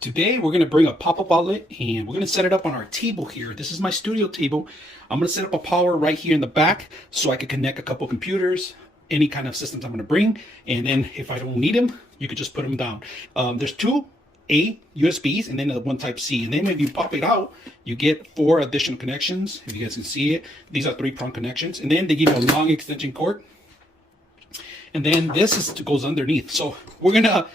Today we're going to bring a pop-up outlet and we're going to set it up on our table here. This is my studio table. I'm going to set up a power right here in the back so I can connect a couple computers, any kind of systems I'm going to bring. And then if I don't need them, you could just put them down. There's two USBs and then one type C. And then if you pop it out, you get 4 additional connections. If you guys can see it, these are 3-prong connections. And then they give you a long extension cord. And then this goes underneath. So we're gonna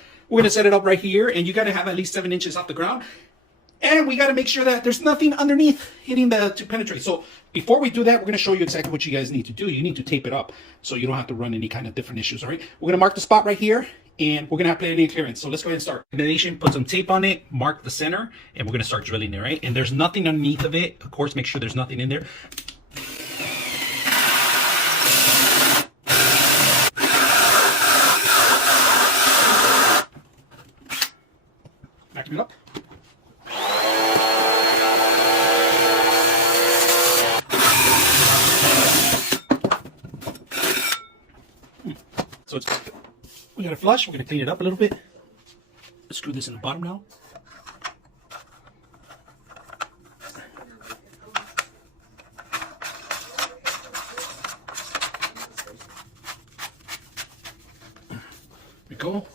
set it up right here, and you gotta have at least 7 inches off the ground. And we gotta make sure that there's nothing underneath hitting to penetrate. So before we do that, we're gonna show you exactly what you guys need to do. You need to tape it up so you don't have to run any kind of different issues, all right? We're gonna mark the spot right here, and we're gonna have plenty of clearance. So let's go ahead and start. Nation, put some tape on it, mark the center, and we're gonna start drilling it, right? And there's nothing underneath of it. Of course, make sure there's nothing in there. Vacuum it up. So we got to flush. We're going to clean it up a little bit. Let's screw this in the bottom now. There we go.